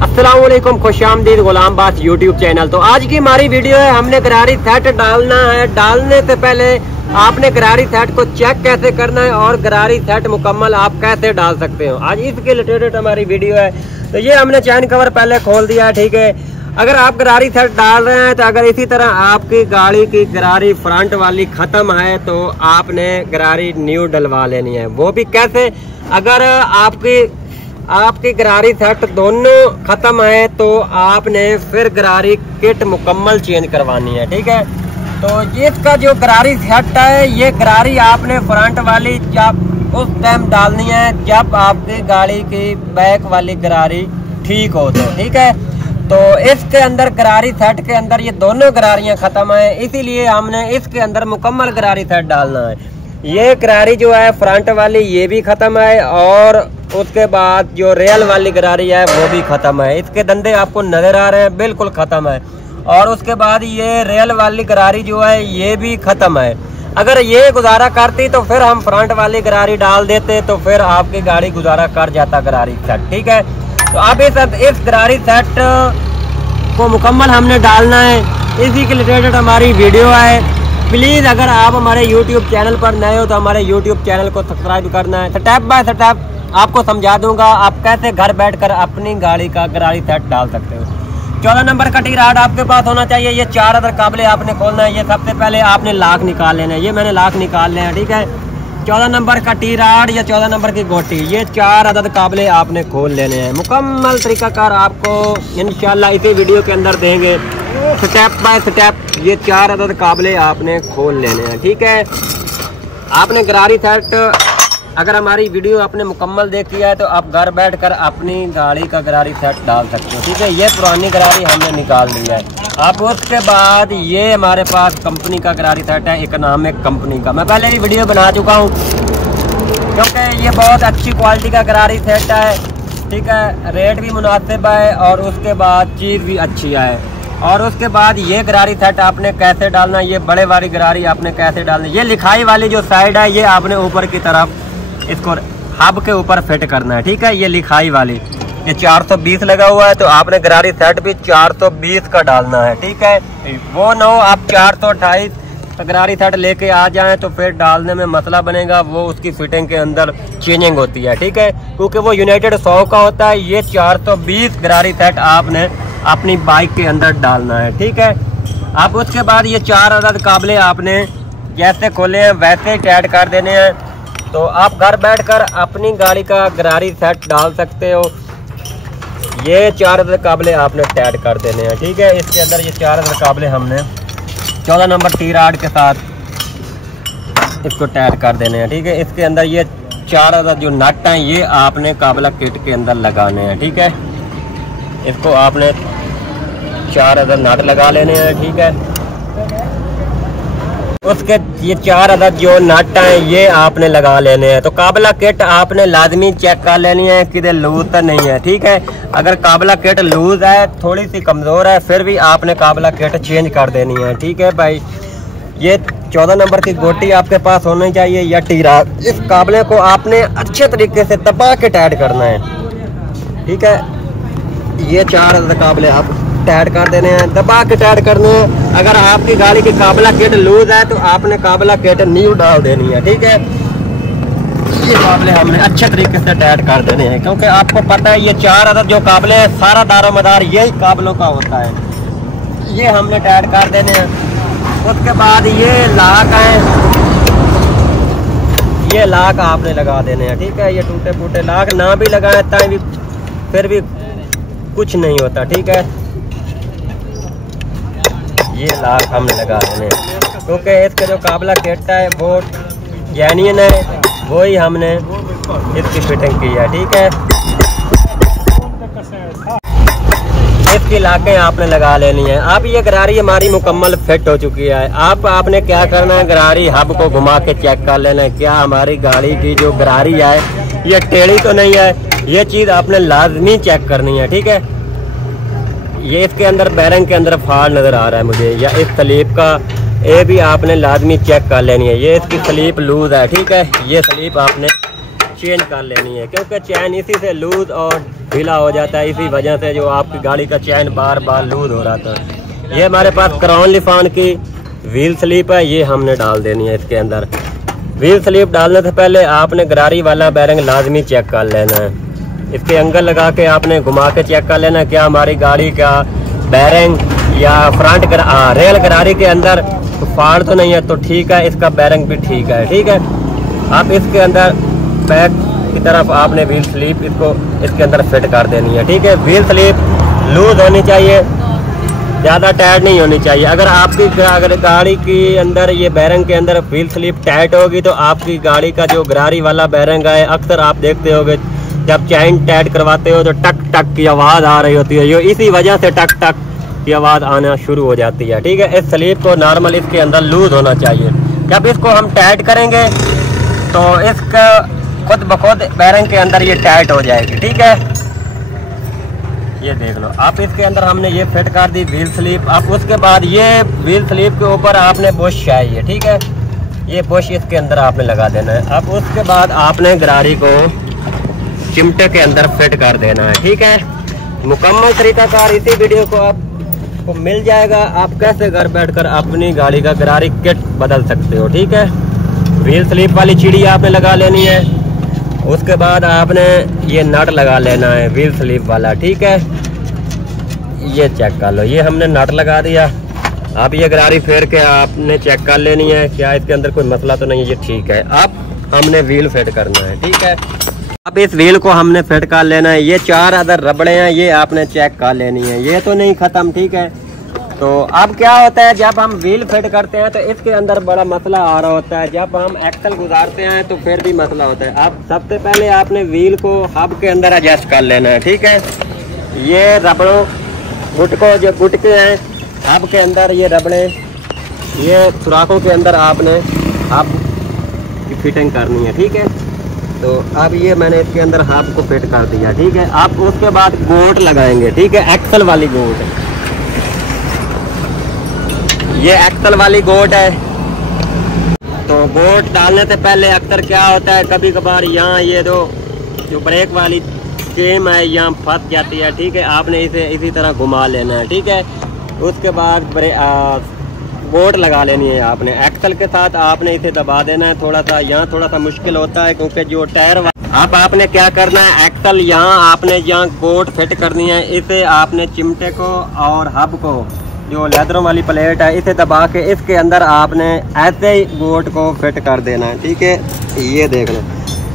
अस्सलामुअलैकुम, खुशामदीद गुलाम बास YouTube channel. तो आज की हमारी वीडियो है, हमने गरारी सेट डालना है। डालने से पहले आपने गरारी सेट को चेक कैसे करना है और गरारी सेट मुकम्मल आप कैसे डाल सकते हो, आज इसके रिलेटेड हमारी वीडियो है। तो ये हमने चैन कवर पहले खोल दिया है, ठीक है। अगर आप गरारी सेट डाल रहे हैं तो अगर इसी तरह आपकी गाड़ी की गरारी फ्रंट वाली ख़त्म है तो आपने गरारी न्यू डलवा लेनी है। वो भी कैसे? अगर आपकी गरारी सेट दोनों ख़त्म है तो आपने फिर गरारी किट मुकम्मल चेंज करवानी है, ठीक है। तो इसका जो गरारी सेट है, ये गरारी आपने फ्रंट वाली जब उस टाइम डालनी है जब आपकी गाड़ी की बैक वाली गरारी ठीक हो तो, ठीक है। तो इसके अंदर गरारी सेट के अंदर ये दोनों गरारियां ख़त्म है, इसीलिए हमने इसके अंदर मुकम्मल गरारी सेट डालना है। ये गरारी जो है फ्रंट वाली ये भी ख़त्म है और उसके बाद जो रियल वाली गरारी है वो भी ख़त्म है। इसके दंदे आपको नज़र आ रहे हैं, बिल्कुल ख़त्म है। और उसके बाद ये रियल वाली गरारी जो है ये भी ख़त्म है। अगर ये गुजारा करती तो फिर हम फ्रंट वाली गरारी डाल देते, तो फिर आपकी गाड़ी गुजारा कर जाता गरारी सेट, ठीक है। तो अब इस गरारी सेट को मुकम्मल हमने डालना है, इसी के रिलेटेड हमारी वीडियो है। प्लीज़ अगर आप हमारे YouTube चैनल पर नए हो तो हमारे YouTube चैनल को सब्सक्राइब करना है। स्टेप बाय स्टेप आपको समझा दूंगा आप कैसे घर बैठकर अपनी गाड़ी का गरारी सेट डाल सकते हो। 14 नंबर का टी राड आपके पास होना चाहिए। ये 4 अदर काबले आपने खोलना है। ये सबसे पहले आपने लाख निकाल लेना है। ये मैंने लाख निकाल लेना है, ठीक है। 14 नंबर का टी राड या 14 नंबर की गोटी, ये 4 अदद काबले आपने खोल लेने हैं। मुकम्मल तरीकाकार आपको इंशाल्लाह इसी वीडियो के अंदर देंगे, स्टेप बाय स्टेप। ये 4 अदद काबले आपने खोल लेने हैं, ठीक है। आपने गरारी सेट अगर हमारी वीडियो आपने मुकम्मल देखी है तो आप घर बैठकर अपनी गाड़ी का गरारी सेट डाल सकते हो, ठीक है। ये पुरानी गरारी हमने निकाल ली है। अब उसके बाद ये हमारे पास कंपनी का गरारी सेट है, इकोनॉमिक कंपनी का। मैं पहले भी वीडियो बना चुका हूँ क्योंकि ये बहुत अच्छी क्वालिटी का गरारी सेट है, ठीक है। रेट भी मुनासिब है और उसके बाद चीज़ भी अच्छी है। और उसके बाद ये गरारी सेट आपने कैसे डालना, ये बड़े वाली गरारी आपने कैसे डालनी, ये लिखाई वाली जो साइड है ये आपने ऊपर की तरफ इसको हब के ऊपर फिट करना है, ठीक है। ये लिखाई वाली ये 420 लगा हुआ है तो आपने गरारी सेट भी 420 का डालना है, ठीक है। वो ना हो आप 428 गरारी सेट लेके आ जाएं तो फिर डालने में मसला बनेगा, वो उसकी फिटिंग के अंदर चेंजिंग होती है, ठीक है। क्योंकि वो यूनाइटेड 100 का होता है। ये 420 गरारी सेट आपने अपनी बाइक के अंदर डालना है, ठीक है। अब उसके बाद ये 4 अदद काबले आपने जैसे खोले हैं वैसे टाइट कर देने हैं। तो आप घर बैठकर अपनी गाड़ी का गरारी सेट डाल सकते हो। ये 4 अदद काबले आपने टाइट कर देने हैं, ठीक है। इसके अंदर ये 4 अदद काबले हमने 14 नंबर टी राड के साथ इसको टाइट कर देने हैं, ठीक है। इसके अंदर ये 4 अदद जो नट हैं ये आपने काबला किट के अंदर लगाने हैं, ठीक है। इसको आपने 4 अदद नट लगा लेने हैं, ठीक है। उसके ये 4 अदद जो नट हैं ये आपने लगा लेने हैं। तो काबला किट आपने लाजमी चेक कर लेनी है कि लूज तो नहीं है, ठीक है। अगर काबला किट लूज है, थोड़ी सी कमज़ोर है, फिर भी आपने काबला किट चेंज कर देनी है, ठीक है भाई। ये 14 नंबर की गोटी आपके पास होनी चाहिए या टीरा। इस काबले को आपने अच्छे तरीके से दबा के टाइट करना है, ठीक है। ये 4 अदद काबले आप टाइट कर देने हैं, दबा के टाइट करने हैं। अगर आपकी गाड़ी की काबला किट लूज है तो आपने काबला किट न्यू डाल देनी है, ठीक है। ये काबले हमने अच्छे तरीके से टाइट कर देने हैं क्योंकि आपको पता है ये 4 अदद जो काबले हैं सारा दारोमदार यही काबलों का होता है। ये हमने टाइट कर देने हैं। उसके बाद ये लाक है, ये लाक आपने लगा देने हैं, ठीक है। ये टूटे फूटे लाक ना भी लगाए भी फिर भी कुछ नहीं होता, ठीक है। ये लाक हमने लगा देने हैं क्योंकि इसके जो काबला किट है वो जेन्युइन है, वही हमने इसकी फिटिंग की है, ठीक है। इसकी लाकें आपने लगा लेनी है। अब ये गरारी हमारी मुकम्मल फिट हो चुकी है। अब आपने क्या करना है, गरारी हब को घुमा के चेक कर लेना है क्या हमारी गाड़ी की जो गरारी है ये टेढ़ी तो नहीं है। ये चीज़ आपने लाजमी चेक करनी है, ठीक है। ये इसके अंदर बैरिंग के अंदर फाड़ नज़र आ रहा है मुझे, या इस स्लीप का, ये भी आपने लाजमी चेक कर लेनी है। ये इसकी स्लीप लूज है, ठीक है। ये स्लीप आपने चेंज कर लेनी है, क्योंकि चैन इसी से लूज और ढीला हो जाता है। इसी वजह से जो आपकी गाड़ी का चैन बार बार लूज हो रहा था। ये हमारे पास क्राउन लिफान की व्हील स्लिप है, ये हमने डाल देनी है इसके अंदर। व्हील स्लिप डालने से पहले आपने गरारी वाला बैरिंग लाजमी चेक कर लेना है। इसके एंगल लगा के आपने घुमा के चेक कर लेना क्या हमारी गाड़ी का बैरिंग या फ्रंट रेल गरारी के अंदर फाड़ तो नहीं है, तो ठीक है, इसका बैरिंग भी ठीक है। ठीक है, आप इसके अंदर बैक की तरफ आपने व्हील स्लिप इसको इसके अंदर फिट कर देनी है। ठीक है, व्हील स्लिप लूज होनी चाहिए, ज़्यादा टाइट नहीं होनी चाहिए। अगर गाड़ी के अंदर ये बैरिंग के अंदर व्हील स्लिप टाइट होगी तो आपकी गाड़ी का जो गरारी वाला बैरिंग है, अक्सर आप देखते होगे जब चैन टाइट करवाते हो तो टक टक की आवाज़ आ रही होती है। ये इसी वजह से टक टक की आवाज़ आना शुरू हो जाती है। ठीक है, इस स्लिप को नॉर्मल इसके अंदर लूज होना चाहिए। जब इसको हम टाइट करेंगे तो इसका खुद ब खुद बैरिंग के अंदर ये टाइट हो जाएगी। ठीक है, ये देख लो आप, इसके अंदर हमने ये फिट कर दी व्हील स्लिप। अब उसके बाद ये व्हील स्लिप के ऊपर आपने बुश चाहिए। ठीक है, ये बुश इसके अंदर आपने लगा देना है। अब उसके बाद आपने गरारी को चिमटे के अंदर फिट कर देना है। ठीक है, मुकम्मल तरीकाकार इसी वीडियो को आपको मिल जाएगा। आप कैसे घर बैठकर अपनी गाड़ी का गरारी किट बदल सकते हो। ठीक है, व्हील स्लिप वाली चीड़ी आपने लगा लेनी है। उसके बाद आपने ये नट लगा लेना है व्हील स्लिप वाला। ठीक है, ये चेक कर लो, ये हमने नट लगा दिया। अब ये गरारी फेर के आपने चेक कर लेनी है क्या इसके अंदर कोई मसला तो नहीं है। ये ठीक है, अब हमने व्हील फिट करना है। ठीक है, अब इस व्हील को हमने फिट कर लेना है। ये 4 अदर रबड़े हैं, ये आपने चेक कर लेनी है। ये तो नहीं ख़त्म। ठीक है, तो अब क्या होता है जब हम व्हील फिट करते हैं तो इसके अंदर बड़ा मसला आ रहा होता है। जब हम एक्सल गुजारते हैं तो फिर भी मसला होता है। अब सबसे पहले आपने व्हील को हब के अंदर एडजस्ट कर लेना है। ठीक है, ये रबड़ों गुटकों जो गुटके हैं हब के अंदर, ये रबड़े ये सुराखों के अंदर आपने हब की फिटिंग करनी है। ठीक है, तो अब ये मैंने इसके अंदर हब को फिट कर दिया। ठीक है, आप उसके बाद गोट लगाएंगे। ठीक है, एक्सल वाली गोट, ये एक्सल वाली गोट है। तो गोट डालने से पहले अक्सर क्या होता है, कभी कभार यहाँ ये जो ब्रेक वाली चेन है यहाँ फंस जाती है। ठीक है, आपने इसे इसी तरह घुमा लेना है। ठीक है, उसके बाद गोट लगा लेनी है आपने। एक्सल के साथ आपने इसे दबा देना है। थोड़ा सा यहाँ थोड़ा सा मुश्किल होता है क्योंकि जो टायर अब आपने क्या करना है, एक्सल यहाँ आपने यहाँ गोट फिट करनी है। इसे आपने चिमटे को और हब को जो लेदरों वाली प्लेट है इसे दबा के इसके अंदर आपने ऐसे ही गोट को फिट कर देना है। ठीक है, ये देख लो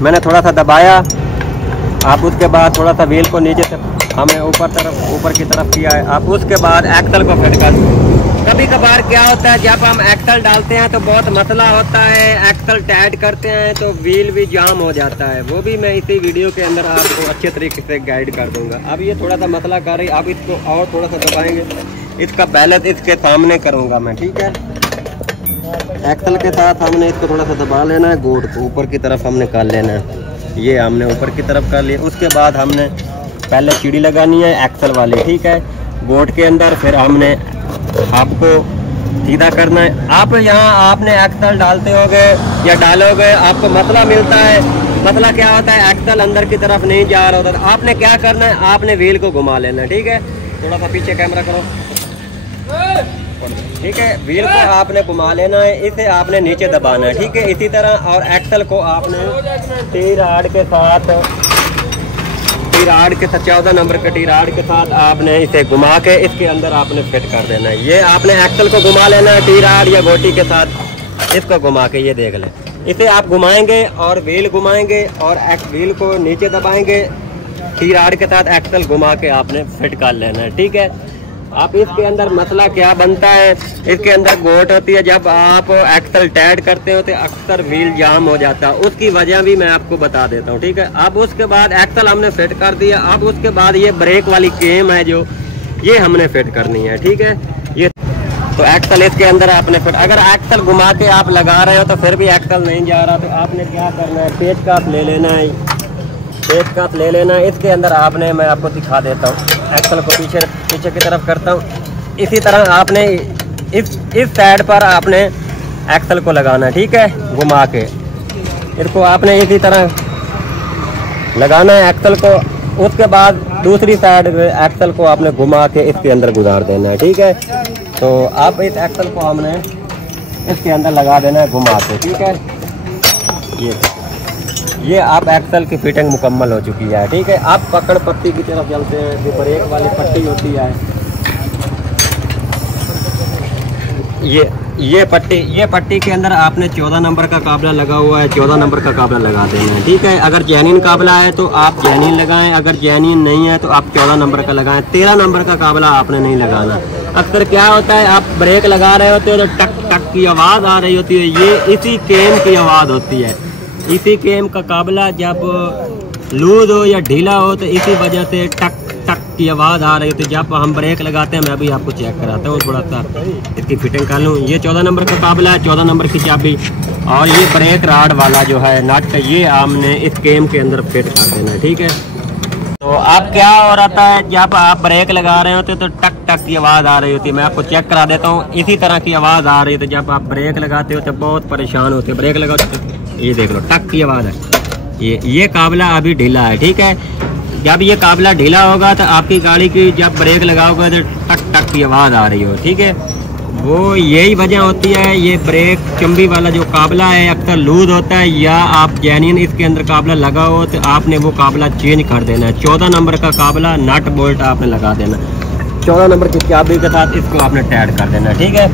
मैंने थोड़ा सा दबाया। आप उसके बाद थोड़ा सा व्हील को नीचे से हमें ऊपर की तरफ किया है। आप उसके बाद एक्सल को फिट कर दो। कभी कभार क्या होता है जब हम एक्सल डालते हैं तो बहुत मसला होता है, एक्सल टाइट करते हैं तो व्हील भी जाम हो जाता है। वो भी मैं इसी वीडियो के अंदर आपको अच्छे तरीके से गाइड कर दूंगा। अब ये थोड़ा सा मसला कर रही, आप इसको और थोड़ा सा दबाएंगे, इसका बैलेंस इसके सामने करूंगा मैं। ठीक है, एक्सल के साथ हमने इसको थोड़ा सा दबा लेना है, गोट को ऊपर की तरफ हमने कर लेना है। ये हमने ऊपर की तरफ कर लिया। उसके बाद हमने पहले सीढ़ी लगानी है एक्सल वाली। ठीक है, गोट के अंदर फिर हमने आपको सीधा करना है। आप यहाँ आपने एक्सल डालते होगे या डालोगे, आपको मसला मिलता है। मसला क्या होता है, एक्सल अंदर की तरफ नहीं जा रहा होता। तो आपने क्या करना है, आपने व्हील को घुमा लेना है। ठीक है, थोड़ा सा पीछे कैमरा करो। ठीक है, व्हील को आपने घुमा लेना है, इसे आपने नीचे दबाना है। ठीक है, इसी तरह और एक्सल को आपने टी-राड के साथ 14 नंबर के टी-राड के साथ आपने इसे घुमा के इसके अंदर आपने फिट कर देना है। ये आपने एक्सल को घुमा लेना है टी-राड या गोटी के साथ, इसको घुमा के ये देख लें। इसे आप घुमाएंगे और व्हील घुमाएंगे और व्हील को नीचे दबाएंगे, टी-राड के साथ एक्सल घुमा के आपने फिट कर लेना है। ठीक है, आप इसके अंदर मसला क्या बनता है, इसके अंदर गोट होती है। जब आप एक्सल टाइट करते हो तो अक्सर व्हील जाम हो जाता है, उसकी वजह भी मैं आपको बता देता हूँ। ठीक है, अब उसके बाद एक्सल हमने फिट कर दिया। अब उसके बाद ये ब्रेक वाली केम है जो ये हमने फिट करनी है। ठीक है, ये तो एक्सल इसके अंदर आपने फिट, अगर एक्सल घुमा के आप लगा रहे हो तो फिर भी एक्सल नहीं जा रहा तो आपने क्या करना है, पेच काप ले लेना है। पेच काप ले लेना है, इसके अंदर आपने, मैं आपको दिखा देता हूँ, एक्सल को पीछे की तरफ करता हूँ। इसी तरह आपने इस साइड पर आपने एक्सल को लगाना है। ठीक है, घुमा के इसको आपने इसी तरह लगाना है एक्सल को। उसके बाद दूसरी साइड एक्सल को आपने घुमा के इसके अंदर गुजार देना है, ठीक है। तो आप इस एक्सल को हमने इसके अंदर लगा देना है घुमा के, ठीक है। ये आप एक्सल की फिटिंग मुकम्मल हो चुकी है, ठीक है। आप पकड़ पट्टी की तरफ चलते हैं, जो ब्रेक वाली पट्टी होती है, ये पट्टी के अंदर आपने 14 नंबर का काबला लगा हुआ है, 14 नंबर का काबला लगा देना है, ठीक है। अगर जैनिन काबला है तो आप जैनिन लगाएं, अगर जैनिन नहीं है तो आप 14 नंबर का लगाएं। 13 नंबर का काबला आपने नहीं लगाना। अक्सर क्या होता है, आप ब्रेक लगा रहे होते हो तो टक टक की आवाज़ आ रही होती है, ये इसी केम की आवाज़ होती है। इसी केम का काबला जब लूज हो या ढीला हो तो इसी वजह से टक टक की आवाज़ आ रही होती है। जब हम ब्रेक लगाते हैं, मैं भी आपको चेक कराता हूँ, थोड़ा सा इसकी फिटिंग कर लूँ। ये 14 नंबर का काबला है, 14 नंबर की चाबी, और ये ब्रेक राड वाला जो है नट, ये हमने इस केम के अंदर फिट कर देना है, ठीक है। तो अब क्या हो रहा है, जब आप ब्रेक लगा रहे होते तो टक टक की आवाज़ आ रही होती है। मैं आपको चेक करा देता हूँ, इसी तरह की आवाज़ आ रही है। तो जब आप ब्रेक लगाते हो तो बहुत परेशान होते हैं। ब्रेक लगाओ तो ये देख लो टक की आवाज़ है। ये काबला अभी ढीला है, ठीक है। जब ये काबला ढीला होगा तो आपकी गाड़ी की जब ब्रेक लगाओगे तो टक टक की आवाज़ आ रही हो, ठीक है। वो यही वजह होती है। ये ब्रेक चुंबी वाला जो काबला है अक्सर लूज होता है, या आप जेन्युइन इसके अंदर काबला लगा हो तो आपने वो काबला चेंज कर देना है। 14 नंबर का काबला नट बोल्ट आपने लगा देना, 14 नंबर की चाबी के साथ इसको आपने टाइट कर देना, ठीक है।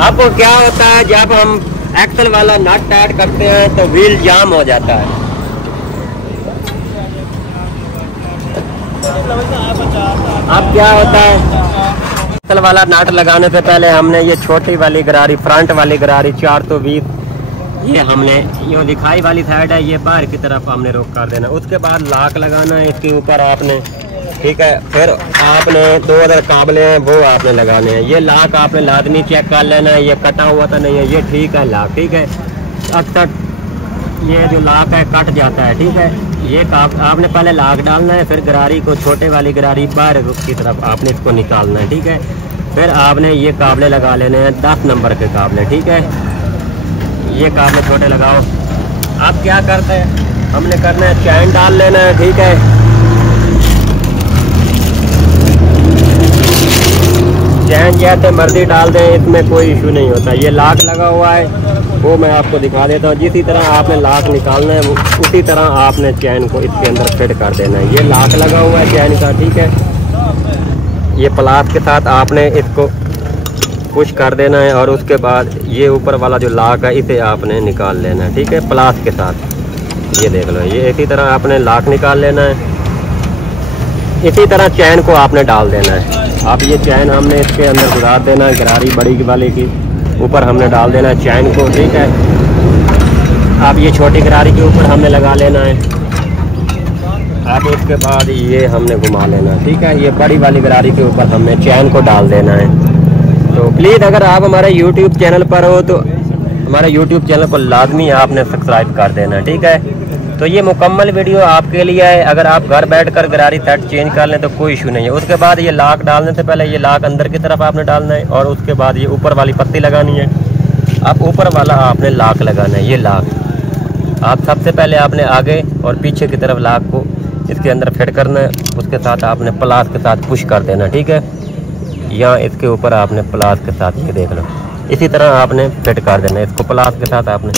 आपको क्या होता है, जब हम एक्सल वाला नट टाइट करते हैं तो व्हील जाम हो जाता है। अब क्या होता है, एक्सल वाला नट लगाने से पहले हमने ये छोटी वाली गरारी, फ्रंट वाली गरारी 420, ये हमने ये दिखाई वाली साइड है, ये बाहर की तरफ हमने रोक कर देना। उसके बाद लॉक लगाना है इसके ऊपर आपने, ठीक है। फिर आपने 2 अदर काबले हैं वो आपने लगाने हैं। ये लॉक आपने लाजमी चेक कर लेना है, ये कटा हुआ तो नहीं है, ये ठीक है लॉक, ठीक है। अक्सर ये जो लॉक है कट जाता है, ठीक है। ये आपने पहले लॉक डालना है, फिर गरारी को, छोटे वाली गरारी बाहर की तरफ आपने इसको निकालना है, ठीक है। फिर आपने ये काबले लगा लेने हैं 10 नंबर के काबले, ठीक है। ये काबले छोटे लगाओ। आप क्या करते हैं, हमने करना है चैन डाल लेना है, ठीक है। चैन जैसे मर्जी डाल दें, इसमें कोई इशू नहीं होता। ये लॉक लगा हुआ है वो मैं आपको दिखा देता हूँ। जिसी तरह आपने लॉक निकालना है उसी तरह आपने चैन को इसके अंदर फिट कर देना है। ये लॉक लगा हुआ है चैन का, ठीक है। ये प्लास के साथ आपने इसको पुश कर देना है, और उसके बाद ये ऊपर वाला जो लॉक है इसे आपने निकाल लेना है, ठीक है, प्लास के साथ। ये देख लो, ये इसी तरह आपने लॉक निकाल लेना है। इसी तरह चैन को आपने डाल देना है। आप ये चैन हमने इसके अंदर गुजार देना है, गरारी बड़ी वाले की ऊपर हमने डाल देना है चैन को, ठीक है। अब ये छोटी गरारी के ऊपर हमने लगा लेना है। अब इसके बाद ये हमने घुमा लेना, ठीक है। ये बड़ी वाली गरारी के ऊपर हमने चैन को डाल देना है। तो प्लीज़ अगर आप हमारे YouTube चैनल पर हो तो हमारे YouTube चैनल को लाजमी आपने सब्सक्राइब कर देना, ठीक है। तो ये मुकम्मल वीडियो आपके लिए है। अगर आप घर बैठकर गरारी सेट चेंज कर लें तो कोई इशू नहीं है। उसके बाद ये लॉक डालने से पहले ये लॉक अंदर की तरफ आपने डालना है, और उसके बाद ये ऊपर वाली पत्ती लगानी है। अब ऊपर वाला आपने लॉक लगाना है। ये लॉक आप सबसे पहले आपने आगे और पीछे की तरफ लॉक को इसके अंदर फिट करना है। उसके साथ आपने प्लास के साथ पुश कर देना, ठीक है। यहाँ इसके ऊपर आपने प्लास के साथ, ये देख लो, इसी तरह आपने फिट कर देना है इसको प्लास के साथ। आपने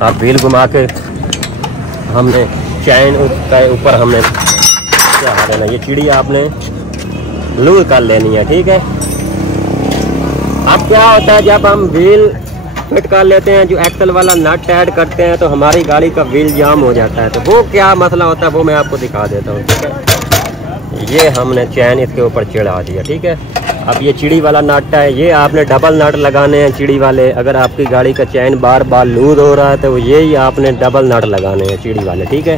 आप व्हील घुमा के हमने चैन उसका ऊपर हमने क्या देना, ये चिड़ी आपने लूज कर लेनी है, ठीक है। अब क्या होता है, जब हम व्हील फिट कर लेते हैं, जो एक्सल वाला नट ऐड करते हैं, तो हमारी गाड़ी का व्हील जाम हो जाता है। तो वो क्या मसला होता है वो मैं आपको दिखा देता हूँ, ठीक है। ये हमने चैन इसके ऊपर चिढ़ा दिया, ठीक है। अब ये चिड़ी वाला नट है, ये आपने डबल नट लगाने हैं चिड़ी वाले। अगर आपकी गाड़ी का चैन बार बार लूज हो रहा है तो यही आपने डबल नट लगाने हैं चिड़ी वाले, ठीक है।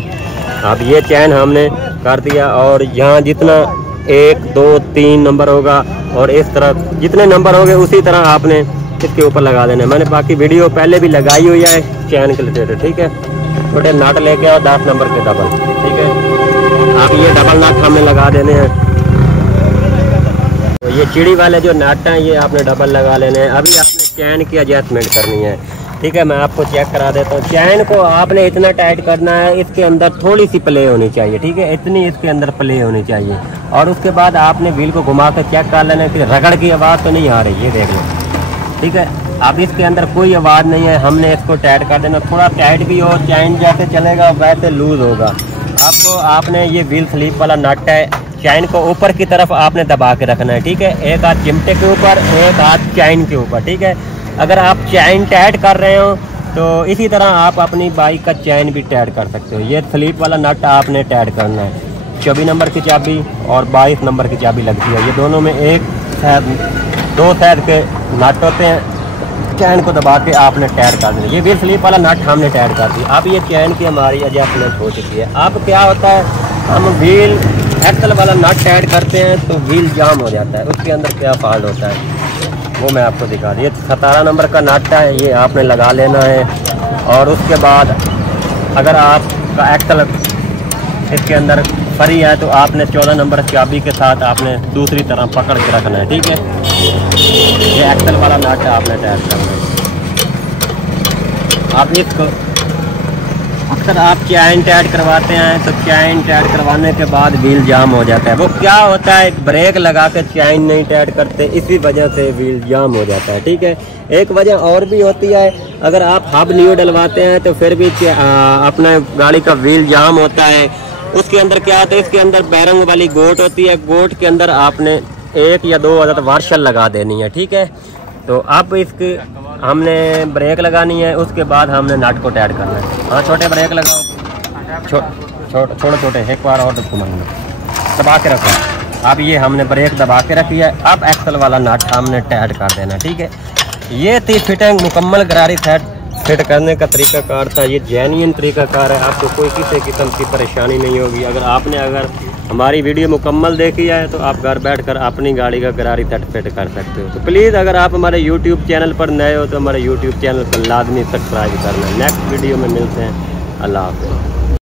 अब ये चैन हमने कर दिया, और यहाँ जितना 1 2 3 नंबर होगा और इस तरह जितने नंबर होंगे उसी तरह आपने इसके ऊपर लगा देना है। मैंने बाकी वीडियो पहले भी लगाई हुई है चैन के रिलेटेड, ठीक है। छोटे नट लेके आओ 10 नंबर के डबल, ठीक है। अब ये डबल नट हमने लगा देने हैं। तो ये चिड़ी वाले जो नट हैं ये आपने डबल लगा लेने हैं। अभी आपने चैन की एडजस्टमेंट करनी है। ठीक है, मैं आपको चेक करा देता हूँ। चैन को आपने इतना टाइट करना है, इसके अंदर थोड़ी सी प्ले होनी चाहिए, ठीक है, इतनी इसके अंदर प्ले होनी चाहिए। और उसके बाद आपने व्हील को घुमा कर चेक कर लेना कि रगड़ की आवाज़ तो नहीं आ रही है, देख लो, ठीक है। अब इसके अंदर कोई आवाज़ नहीं है, हमने इसको टाइट कर देना। थोड़ा टाइट भी हो, चैन जैसे चलेगा वैसे लूज़ होगा। आपको आपने ये व्हील स्लीप वाला नट है, चैन को ऊपर की तरफ आपने दबा के रखना है, ठीक है। एक हाथ चिमटे के ऊपर, एक हाथ चैन के ऊपर, ठीक है। अगर आप चैन टाइट कर रहे हो तो इसी तरह आप अपनी बाइक का चैन भी टाइट कर सकते हो। ये स्लीप वाला नट आपने टाइट करना है। 24 नंबर की चाबी और 22 नंबर की चाबी लगती है, ये दोनों में एक शायद 2 शायद के नट होते हैं। चैन को दबा के आपने टाइट कर देना। ये व्हील स्लीप वाला नट हमने टाइट कर दिया। अब ये चैन की हमारी एडजस्टमेंट हो चुकी है। अब क्या होता है, हम व्हील एक्सल वाला नट टाइट करते हैं तो व्हील जाम हो जाता है। उसके अंदर क्या फॉल्ट होता है वो मैं आपको दिखा दूँ। ये 17 नंबर का नट है, ये आपने लगा लेना है। और उसके बाद अगर आपका एक्सल इसके अंदर फ्री है तो आपने 14 नंबर चाबी के साथ आपने दूसरी तरह पकड़ के रखना है, ठीक है। ये एक्सल वाला नट आपने टाइट करना है। आप इसको अक्सर आप चैन टाइट करवाते हैं तो चैन टाइट करवाने के बाद व्हील जाम हो जाता है। वो क्या होता है, ब्रेक लगा के चैन नहीं टाइट करते, इसी वजह से व्हील जाम हो जाता है, ठीक है। एक वजह और भी होती है, अगर आप हब न्यू डलवाते हैं तो फिर भी अपना गाड़ी का व्हील जाम होता है। उसके अंदर क्या होता है, इसके अंदर बैरंग वाली गोट होती है, गोट के अंदर आपने 1 या 2 अदद वार्शल लगा देनी है, ठीक है। तो अब इसकी हमने ब्रेक लगानी है, उसके बाद हमने नट को टाइट करना है। हाँ, छोटे ब्रेक लगाओ, छोटे एक बार और घुमाएंगे, दबा के रखो। अब ये हमने ब्रेक दबा के रखी है। अब एक्सल वाला नट हमने टाइट कर देना, ठीक है। ये थी फिटिंग मुकम्मल गरारी सेट फिट करने का तरीकाकार था। ये जेन्युइन तरीकाकार है, आपको कोई किसी किस्म की परेशानी नहीं होगी। अगर हमारी वीडियो मुकम्मल देखी है तो आप घर बैठकर अपनी गाड़ी का गरारी सेट फिट कर सकते हो। तो प्लीज़ अगर आप हमारे यूट्यूब चैनल पर नए हो तो हमारे यूट्यूब चैनल को लाजमी सब्सक्राइब करना। नेक्स्ट वीडियो में मिलते हैं। अल्लाह हाफ़िज़।